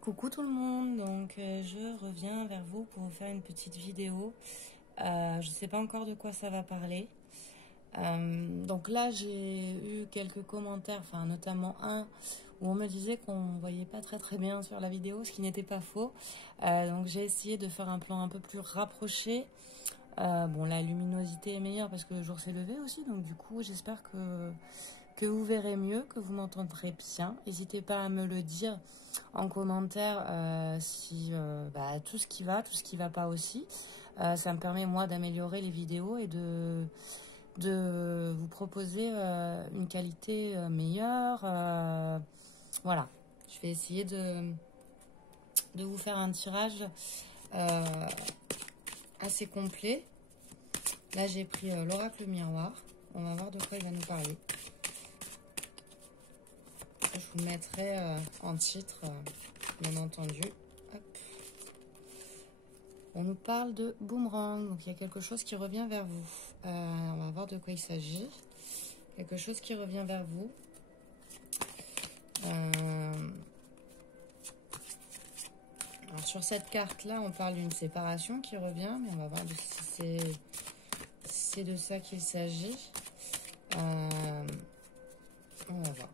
Coucou tout le monde, donc je reviens vers vous pour vous faire une petite vidéo. Je ne sais pas encore de quoi ça va parler. Donc là j'ai eu quelques commentaires, enfin notamment un où on me disait qu'on voyait pas très bien sur la vidéo, ce qui n'était pas faux. Donc j'ai essayé de faire un plan un peu plus rapproché. Bon, la luminosité est meilleure parce que le jour s'est levé aussi, donc du coup j'espère que vous verrez mieux, que vous m'entendrez bien. N'hésitez pas à me le dire en commentaire si tout ce qui va pas aussi. Ça me permet moi d'améliorer les vidéos et de vous proposer une qualité meilleure. Voilà, je vais essayer de vous faire un tirage assez complet. Là j'ai pris l'oracle miroir. On va voir de quoi il va nous parler. Je vous mettrai en titre, bien entendu. Hop. On nous parle de boomerang, donc il y a quelque chose qui revient vers vous. On va voir de quoi il s'agit. Quelque chose qui revient vers vous. Alors sur cette carte-là, on parle d'une séparation qui revient, mais on va voir si c'est de ça qu'il s'agit. On va voir.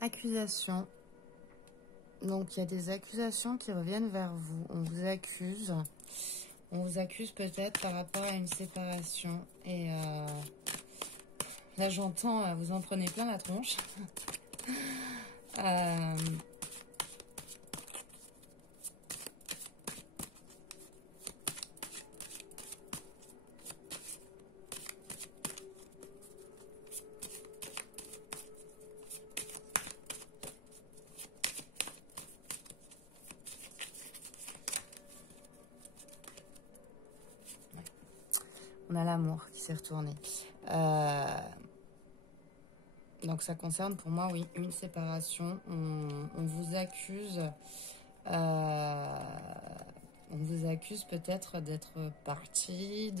Accusation. Donc il y a des accusations qui reviennent vers vous. On vous accuse. On vous accuse peut-être par rapport à une séparation. Et là j'entends, vous en prenez plein la tronche. On a l'amour qui s'est retourné. Donc ça concerne pour moi, oui, une séparation. On vous accuse. On vous accuse peut-être d'être parti,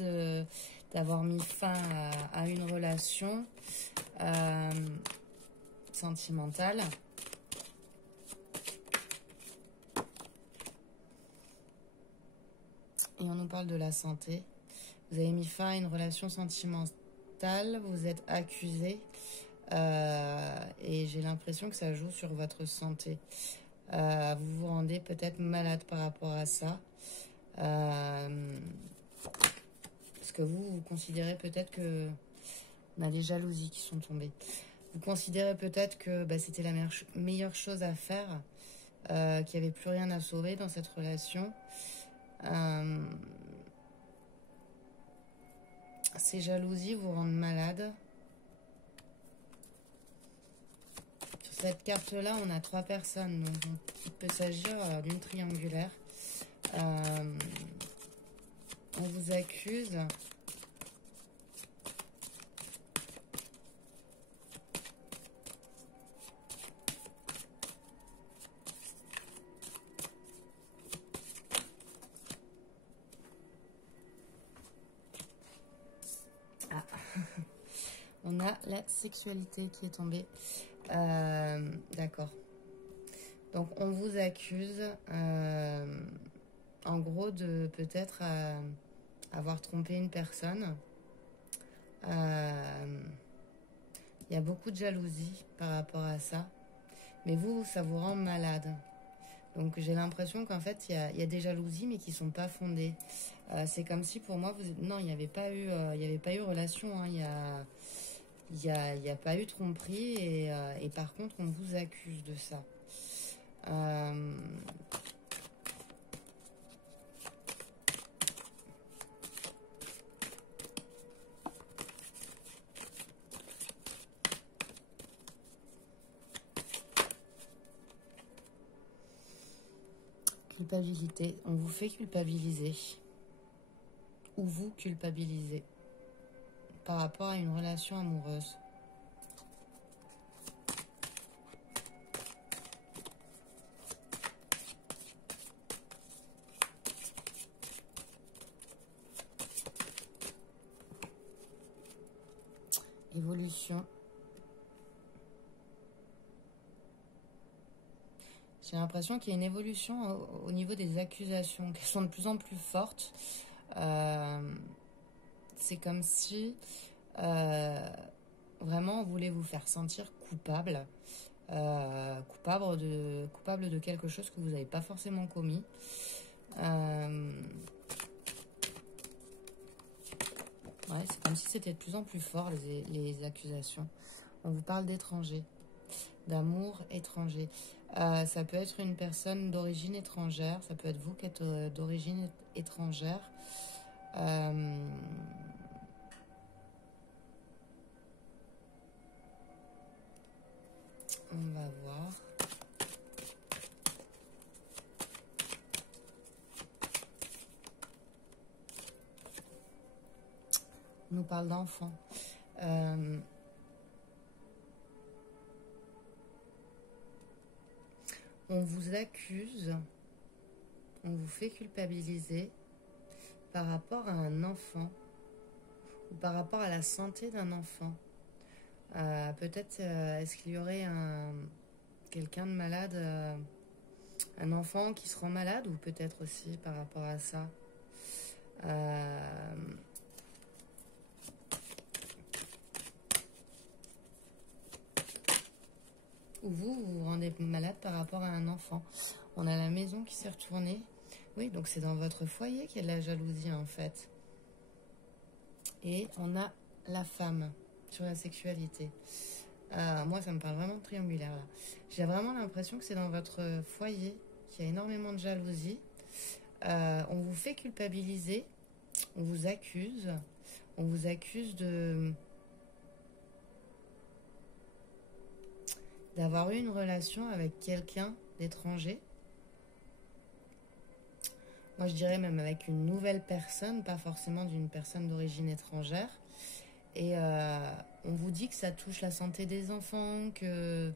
d'avoir mis fin à une relation sentimentale. Et on nous parle de la santé. Vous avez mis fin à une relation sentimentale, vous êtes accusé et j'ai l'impression que ça joue sur votre santé. Vous vous rendez peut-être malade par rapport à ça. Parce que vous considérez peut-être que... On a des jalousies qui sont tombées. Vous considérez peut-être que c'était la meilleure chose à faire, qu'il n'y avait plus rien à sauver dans cette relation. Ces jalousies vous rendent malade. Sur cette carte-là, on a 3 personnes. Donc, il peut s'agir d'une triangulaire. On vous accuse. On a la sexualité qui est tombée. D'accord. Donc, on vous accuse, en gros, de peut-être avoir trompé une personne. Il y a beaucoup de jalousie par rapport à ça. Mais vous, ça vous rend malade. Donc, j'ai l'impression qu'en fait, il y a des jalousies, mais qui ne sont pas fondées. C'est comme si, pour moi, non, il n'y avait pas eu relation. Hein. Il y a pas eu tromperie et par contre, on vous accuse de ça. Culpabilité. On vous fait culpabiliser. Ou vous culpabilisez par rapport à une relation amoureuse. Évolution. J'ai l'impression qu'il y a une évolution au niveau des accusations, qui sont de plus en plus fortes. C'est comme si vraiment on voulait vous faire sentir coupable. Coupable de quelque chose que vous n'avez pas forcément commis. Ouais, c'est comme si c'était de plus en plus fort, les accusations. On vous parle d'étrangers, d'amour étranger. Ça peut être une personne d'origine étrangère, ça peut être vous qui êtes d'origine étrangère. On va voir. On nous parle d'enfants. On vous accuse, on vous fait culpabiliser par rapport à un enfant ou par rapport à la santé d'un enfant. Peut-être est-ce qu'il y aurait quelqu'un de malade, un enfant qui se rend malade, ou peut-être aussi par rapport à ça. Ou vous vous rendez malade par rapport à un enfant. On a la maison qui s'est retournée. Oui, donc c'est dans votre foyer qu'il y a de la jalousie en fait. Et on a la femme sur la sexualité. Moi, ça me parle vraiment de triangulaire là. J'ai vraiment l'impression que c'est dans votre foyer qu'il y a énormément de jalousie. On vous fait culpabiliser, on vous accuse d'avoir eu une relation avec quelqu'un d'étranger. Moi, je dirais même avec une nouvelle personne, pas forcément d'une personne d'origine étrangère. Et on vous dit que ça touche la santé des enfants, que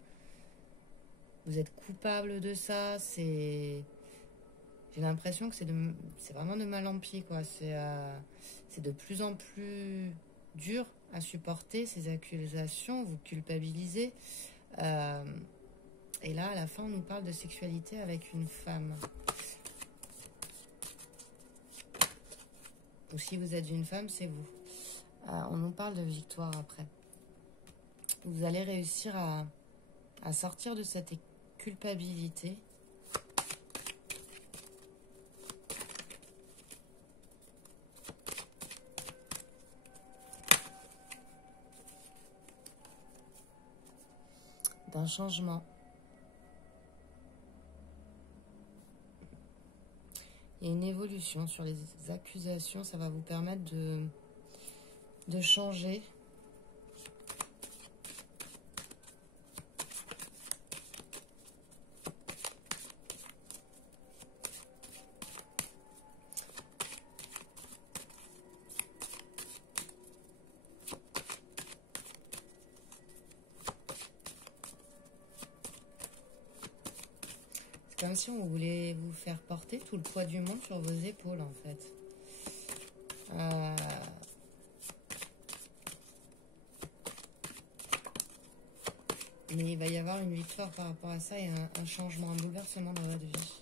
vous êtes coupable de ça. J'ai l'impression que c'est vraiment de mal en pis, quoi. C'est de plus en plus dur à supporter ces accusations, vous culpabilisez. Et là, à la fin, on nous parle de sexualité avec une femme. Ou si vous êtes une femme, c'est vous. On nous parle de victoire après. Vous allez réussir à sortir de cette culpabilité. D'un changement. Il y a une évolution sur les accusations, ça va vous permettre de changer. Comme si on voulait vous faire porter tout le poids du monde sur vos épaules, en fait. Mais il va y avoir une victoire par rapport à ça et un changement, un bouleversement dans votre vie.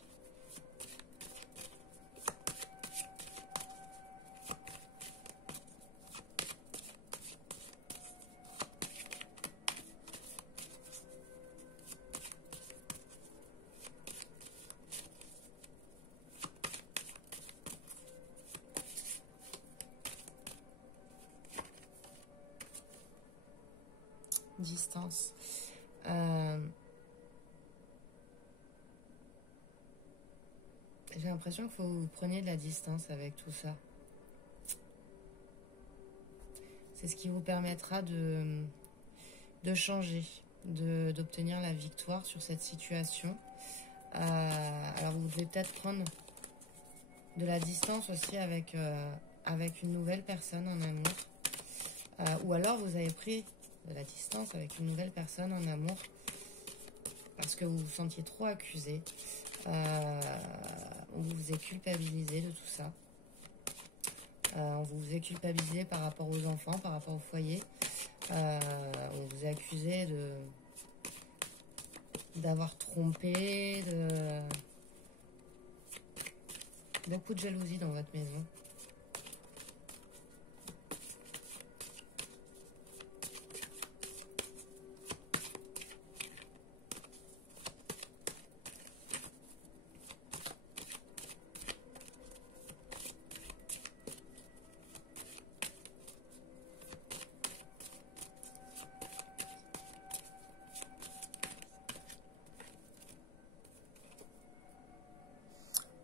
Distance. J'ai l'impression qu'il faut que vous preniez de la distance avec tout ça. C'est ce qui vous permettra de changer, d'obtenir la victoire sur cette situation. Alors vous devez peut-être prendre de la distance aussi avec, avec une nouvelle personne en amour. Ou alors vous avez pris de la distance avec une nouvelle personne en amour parce que vous vous sentiez trop accusé. On vous est culpabilisé de tout ça. On vous est culpabilisé par rapport aux enfants, par rapport au foyer. On vous est accusé d'avoir trompé, beaucoup de jalousie dans votre maison.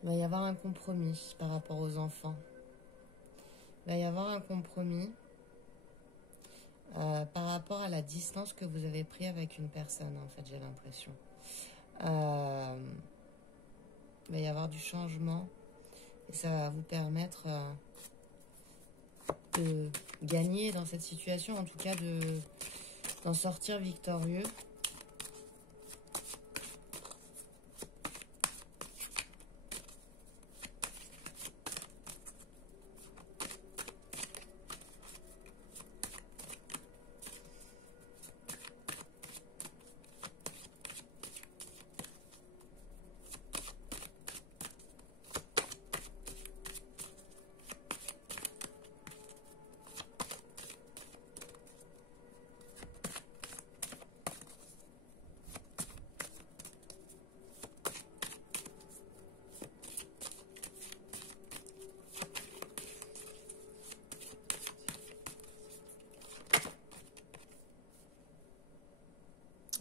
Il va y avoir un compromis par rapport aux enfants. Il va y avoir un compromis par rapport à la distance que vous avez pris avec une personne, en fait, j'ai l'impression. Il va y avoir du changement et ça va vous permettre de gagner dans cette situation, en tout cas d'en sortir victorieux.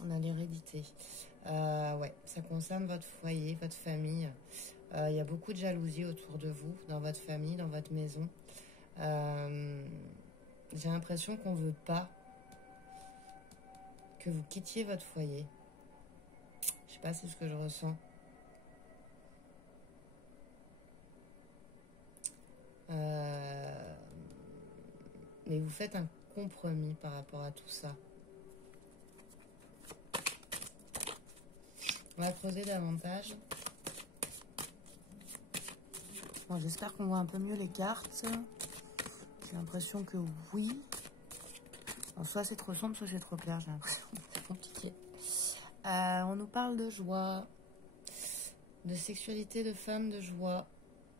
On a l'hérédité. Ouais, ça concerne votre foyer, votre famille. Il y a beaucoup de jalousie autour de vous, dans votre famille, dans votre maison. J'ai l'impression qu'on ne veut pas que vous quittiez votre foyer. Je sais pas si c'est ce que je ressens. Mais vous faites un compromis par rapport à tout ça. On va creuser davantage. Bon, j'espère qu'on voit un peu mieux les cartes. J'ai l'impression que oui. Bon, soit c'est trop sombre, soit c'est trop clair. J'ai l'impression que c'est compliqué. On nous parle de joie, de sexualité, de femme, de joie.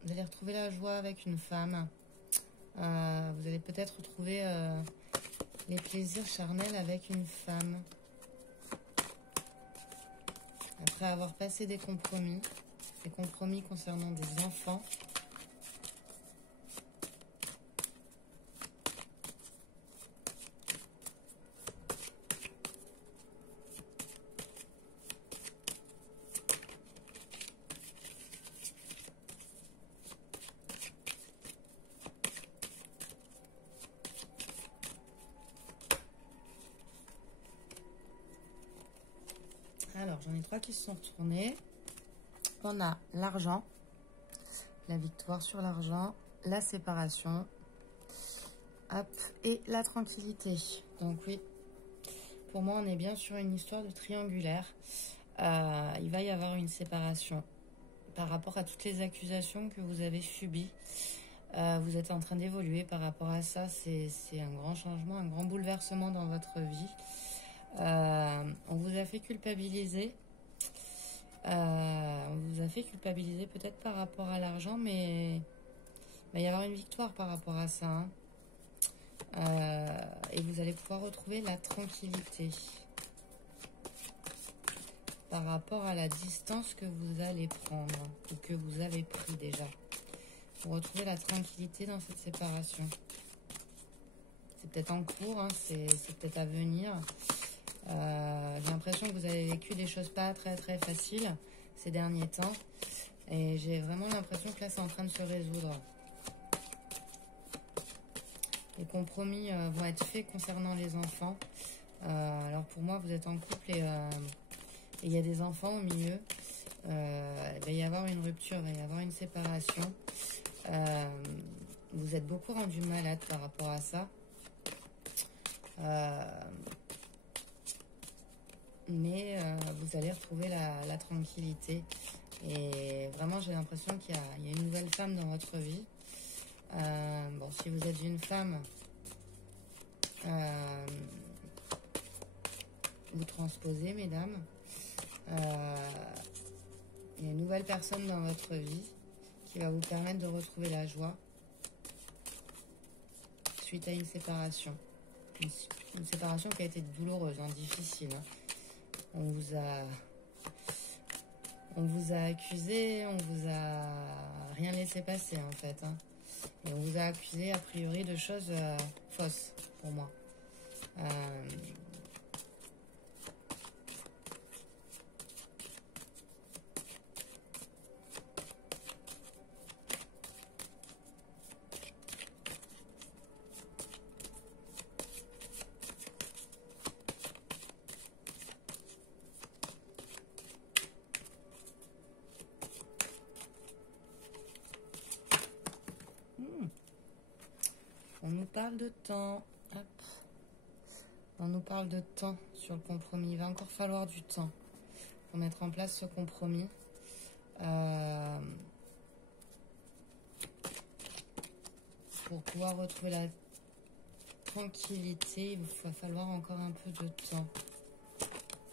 Vous allez retrouver la joie avec une femme. Vous allez peut-être retrouver les plaisirs charnels avec une femme. Après avoir passé des compromis concernant des enfants. Alors, j'en ai 3 qui se sont retournés. On a l'argent, la victoire sur l'argent, la séparation, hop, et la tranquillité. Donc oui, pour moi, on est bien sur une histoire de triangulaire. Il va y avoir une séparation par rapport à toutes les accusations que vous avez subies. Vous êtes en train d'évoluer par rapport à ça. C'est un grand changement, un grand bouleversement dans votre vie. On vous a fait culpabiliser. On vous a fait culpabiliser peut-être par rapport à l'argent, mais il va y avoir une victoire par rapport à ça. Et vous allez pouvoir retrouver la tranquillité par rapport à la distance que vous allez prendre ou que vous avez pris déjà. Vous retrouvez la tranquillité dans cette séparation. C'est peut-être en cours, hein, c'est peut-être à venir. J'ai l'impression que vous avez vécu des choses pas très faciles ces derniers temps et j'ai vraiment l'impression que là c'est en train de se résoudre. Les compromis vont être faits concernant les enfants. Alors pour moi vous êtes en couple et il y a des enfants au milieu. il va y avoir une rupture, il va y avoir une séparation. Vous êtes beaucoup rendu malade par rapport à ça. Mais vous allez retrouver la tranquillité. Et vraiment, j'ai l'impression qu'il y a une nouvelle femme dans votre vie. Bon, si vous êtes une femme, vous transposez, mesdames. Il y a une nouvelle personne dans votre vie qui va vous permettre de retrouver la joie suite à une séparation. Une séparation qui a été douloureuse, hein, difficile. Hein. On vous a accusé, on vous a rien laissé passer en fait. Hein. Et on vous a accusé a priori de choses fausses pour moi. On nous parle de temps. Hop. On nous parle de temps sur le compromis. Il va encore falloir du temps pour mettre en place ce compromis. Pour pouvoir retrouver la tranquillité, il va falloir encore un peu de temps.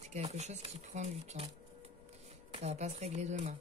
C'est quelque chose qui prend du temps. Ça va pas se régler demain.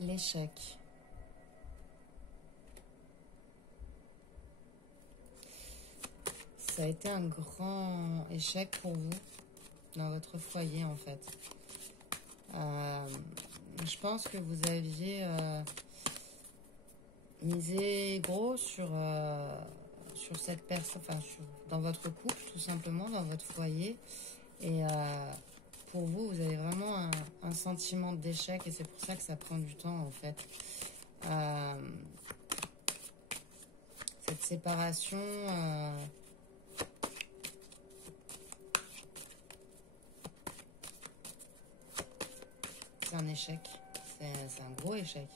L'échec. Ça a été un grand échec pour vous dans votre foyer en fait. Je pense que vous aviez misé gros sur cette personne, enfin dans votre couple tout simplement, dans votre foyer. Et pour vous, vous avez vraiment un sentiment d'échec et c'est pour ça que ça prend du temps en fait. Cette séparation, c'est un échec, c'est un gros échec.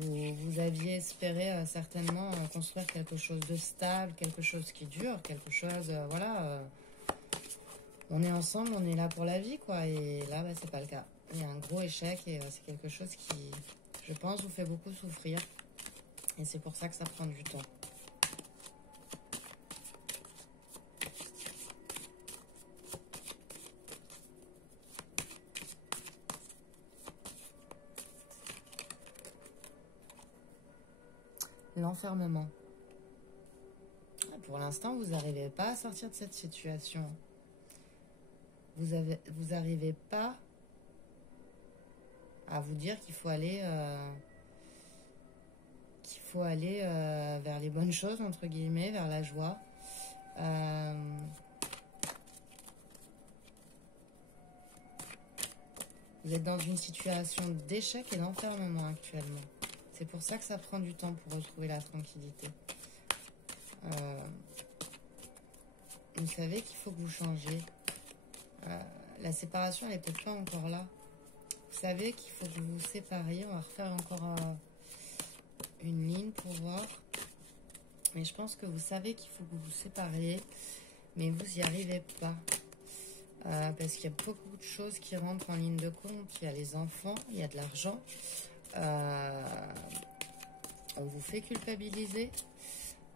Vous aviez espéré certainement construire quelque chose de stable, quelque chose qui dure, quelque chose, voilà. On est ensemble, on est là pour la vie, quoi. Et là, bah, c'est pas le cas. Il y a un gros échec et c'est quelque chose qui, je pense, vous fait beaucoup souffrir. Et c'est pour ça que ça prend du temps. L'enfermement. Pour l'instant, vous n'arrivez pas à sortir de cette situation. Vous n'arrivez pas à vous dire qu'il faut aller, vers les bonnes choses, entre guillemets, vers la joie. Vous êtes dans une situation d'échec et d'enfermement actuellement. C'est pour ça que ça prend du temps pour retrouver la tranquillité. Vous savez qu'il faut que vous changiez. La séparation, elle n'est peut-être pas encore là. Vous savez qu'il faut que vous vous sépariez. On va refaire encore une ligne pour voir. Mais je pense que vous savez qu'il faut que vous vous sépariez. Mais vous n'y arrivez pas. Parce qu'il y a beaucoup de choses qui rentrent en ligne de compte. Il y a les enfants, il y a de l'argent. On vous fait culpabiliser.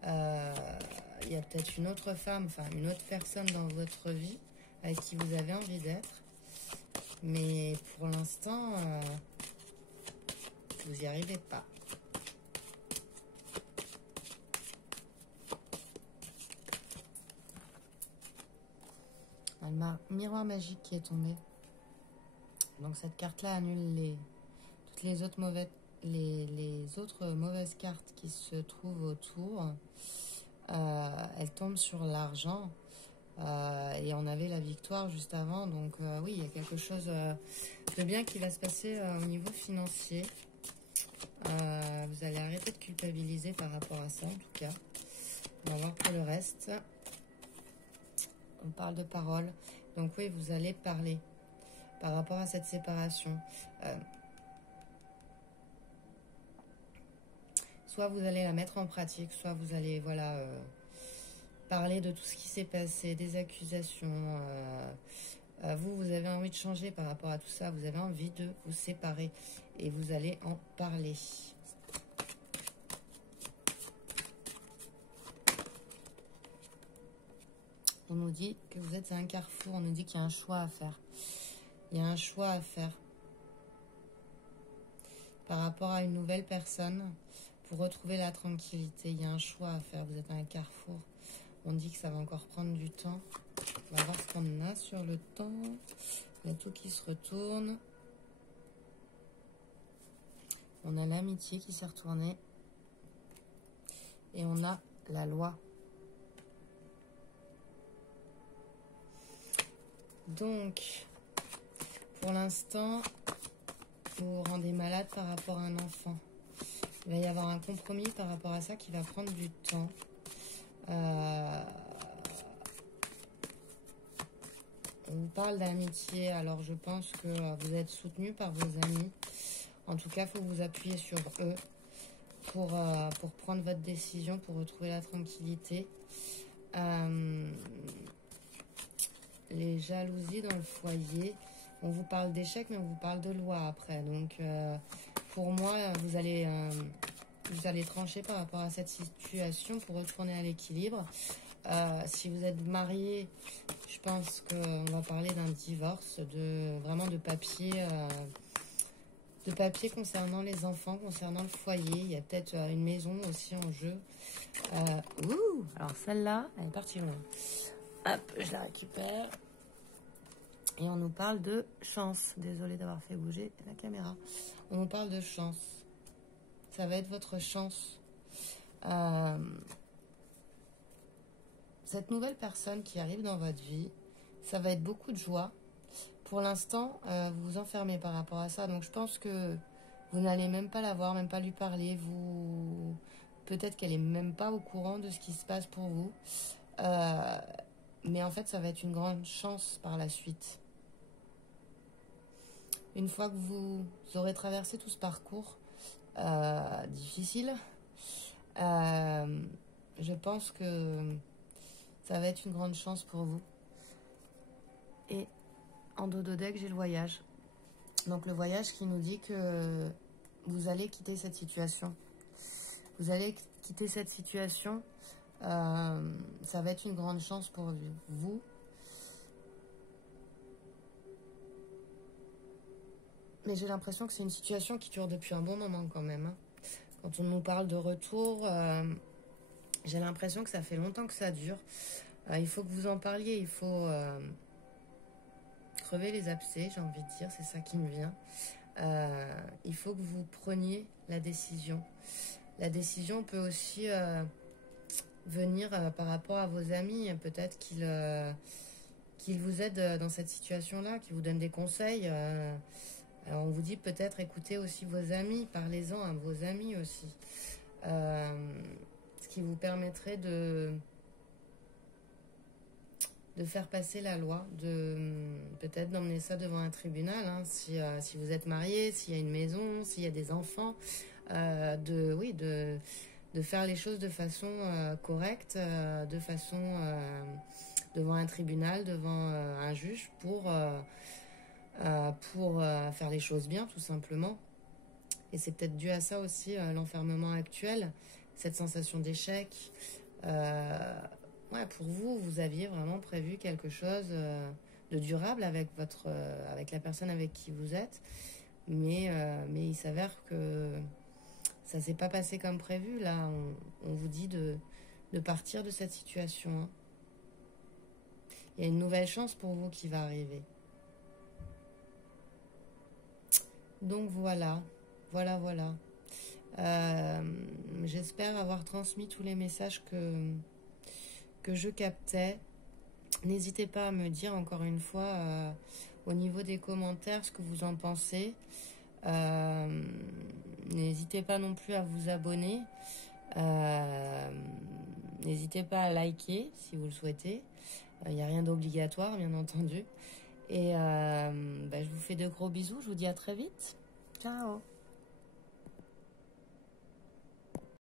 Il y a peut-être une autre femme, enfin une autre personne dans votre vie avec qui vous avez envie d'être. Mais pour l'instant, vous n'y arrivez pas. miroir magique qui est tombé. Donc cette carte-là annule toutes les autres mauvaises cartes qui se trouvent autour. Elle tombe sur l'argent. Et on avait la victoire juste avant. Donc oui, il y a quelque chose de bien qui va se passer au niveau financier. Vous allez arrêter de culpabiliser par rapport à ça en tout cas. On va voir pour le reste. On parle de parole. Donc oui, vous allez parler par rapport à cette séparation. Soit vous allez la mettre en pratique, soit vous allez parler de tout ce qui s'est passé, des accusations. Vous avez envie de changer par rapport à tout ça. Vous avez envie de vous séparer et vous allez en parler. On nous dit que vous êtes à un carrefour. On nous dit qu'il y a un choix à faire. Il y a un choix à faire par rapport à une nouvelle personne pour retrouver la tranquillité. Il y a un choix à faire. Vous êtes à un carrefour. On dit que ça va encore prendre du temps. On va voir ce qu'on a sur le temps. Il y a tout qui se retourne. On a l'amitié qui s'est retournée. Et on a la loi. Donc, pour l'instant, vous vous rendez malade par rapport à un enfant. Il va y avoir un compromis par rapport à ça qui va prendre du temps. On vous parle d'amitié, alors je pense que vous êtes soutenu par vos amis. En tout cas, il faut vous appuyer sur eux pour prendre votre décision, pour retrouver la tranquillité. Les jalousies dans le foyer. On vous parle d'échec, mais on vous parle de loi après. Donc, pour moi, vous allez trancher par rapport à cette situation pour retourner à l'équilibre. Si vous êtes marié, je pense qu'on va parler d'un divorce, vraiment de papier concernant les enfants, concernant le foyer. Il y a peut-être une maison aussi en jeu. Alors celle-là, elle est partie loin. Hop, je la récupère. Et on nous parle de chance. Désolée d'avoir fait bouger la caméra. On nous parle de chance. Ça va être votre chance. Cette nouvelle personne qui arrive dans votre vie, ça va être beaucoup de joie. Pour l'instant, vous vous enfermez par rapport à ça. Donc je pense que vous n'allez même pas la voir, même pas lui parler. Peut-être qu'elle est même pas au courant de ce qui se passe pour vous. Mais en fait, ça va être une grande chance par la suite. Une fois que vous aurez traversé tout ce parcours difficile, je pense que ça va être une grande chance pour vous. Et en dodo deck, j'ai le voyage. Donc le voyage qui nous dit que vous allez quitter cette situation. Vous allez quitter cette situation. Ça va être une grande chance pour vous. Mais j'ai l'impression que c'est une situation qui dure depuis un bon moment quand même. Hein. Quand on nous parle de retour, j'ai l'impression que ça fait longtemps que ça dure. Il faut que vous en parliez, il faut crever les abcès, j'ai envie de dire, c'est ça qui me vient. Il faut que vous preniez la décision. La décision peut aussi venir par rapport à vos amis, peut-être qu'ils vous aident dans cette situation-là, qu'ils vous donnent des conseils. Alors on vous dit peut-être écoutez aussi vos amis, parlez-en à vos amis aussi. Ce qui vous permettrait de faire passer la loi, peut-être d'emmener ça devant un tribunal, hein, si vous êtes marié, s'il y a une maison, s'il y a des enfants, de faire les choses de façon correcte, de façon devant un tribunal, devant un juge pour faire les choses bien, tout simplement. Et c'est peut-être dû à ça aussi, l'enfermement actuel, cette sensation d'échec. Pour vous, vous aviez vraiment prévu quelque chose de durable avec la personne avec qui vous êtes, mais il s'avère que ça s'est pas passé comme prévu. Là, on vous dit de partir de cette situation. Hein. Il y a une nouvelle chance pour vous qui va arriver. Donc voilà, voilà. J'espère avoir transmis tous les messages que je captais. N'hésitez pas à me dire encore une fois au niveau des commentaires ce que vous en pensez. N'hésitez pas non plus à vous abonner. N'hésitez pas à liker si vous le souhaitez. Il n'y a rien d'obligatoire, bien entendu. Et je vous fais de gros bisous. Je vous dis à très vite. Ciao.